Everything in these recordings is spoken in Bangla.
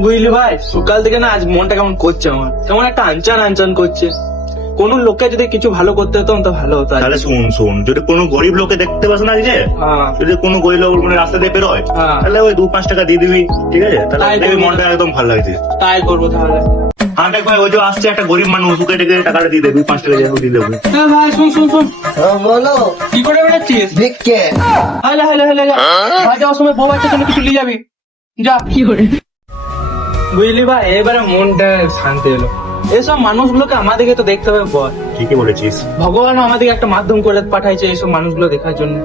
বুঝলি ভাই, সকাল থেকে না আজ মনটা কেমন করছে, আমার কেমন একটা আনচান আনচান করছে। কোন লোককে যদি কিছু ভালো করতে হতো তো ভালো হতো। তাহলে শুন, যদি কোনো গরিব লোকে দেখতে পাস না যে, হ্যাঁ যদি কোনো গরিব লোক মানে রাস্তা দিয়ে বেরোয়, হ্যাঁ। তাহলে ওই 2-5 টাকা দিয়ে দিবি, ঠিক আছে? তাহলে তাই দেখবি করবো। মনটা একদম ভালো লাগছে। তাই করবো তাহলে। হ্যাঁ দেখ ভাই, ওই যে আসছে একটা গরিব মানুষ, ওকে ডেকে টাকাটা দিয়ে দেবে, 5 টাকা দিয়ে দেবে। হ্যাঁ ভাই, শুন শুন শুন, বলো কি করে বেড়াচ্ছিস? ভিক্ষে। হালে হালে হালে হালে। ভাই যাওয়ার সময় বউ বাচ্চার জন্য কিছু নিয়ে যাবি, যা। কি করে বুঝলি ভাই, এবারে মনটা শান্তি হলো। এসব মানুষগুলোকে আমাদেরকে তো দেখতে হবে বল। ঠিকই বলেছিস। ভগবান আমাদেরকে একটা মাধ্যম করে পাঠাইছে এইসব মানুষগুলো দেখার জন্য।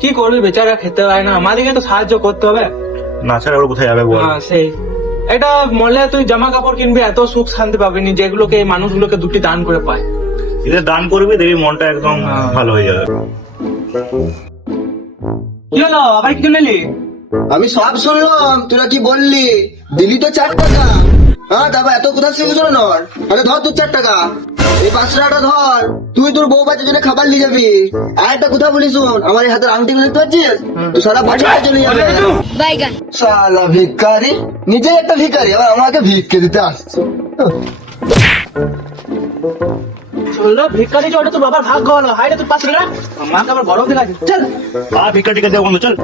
কি করবি, বেচারা খেতে পায় না, আমাদেরকে তো সাহায্য করতে হবে। না ছাড়া ওরা কোথায় যাবে বল? হ্যাঁ সেই, এটা মলে তুই জামা কাপড় কিনবি, এত সুখ শান্তি পাবিনি যেগুলোকে এই মানুষগুলোকে দুটি দান করে পায়। এদের দান করবি, দেখবি মনটা একদম হ্যাঁ। ভালো হয়ে যাবে। কি হলো, আবার কিছু নিলি? আমি সব শুনলাম, তোরা কি বললি? দিলি তো 4 টাকা। হ্যাঁ তারপর এত কোথা থেকে শুনে নর। আরে ধর তোর 4 টাকা, এই 5 টাকাটা ধর, তুই তোর বউ বাচ্চার জন্য খাবার নিয়ে যাবি। আর একটা কথা বলি শোন, আমার এই হাতের আংটি দেখতে পাচ্ছিস? তুই সারা বাড়িটা চলে যাবে। বাইগান শালা ভিক্ষারি, নিজে একটা ভিখারি, আবার আমাকে ভিক্ষে দিতে আসছে। চলো ভিক্ষা দিচ্ছে, ওটা তো বাবার ভাগ্য হলো। হাইটা তোর পাশে না, মাকে আবার বড় দিলাছে, চল। ভিক্ষা টিকা দেবো বন্ধু, চল।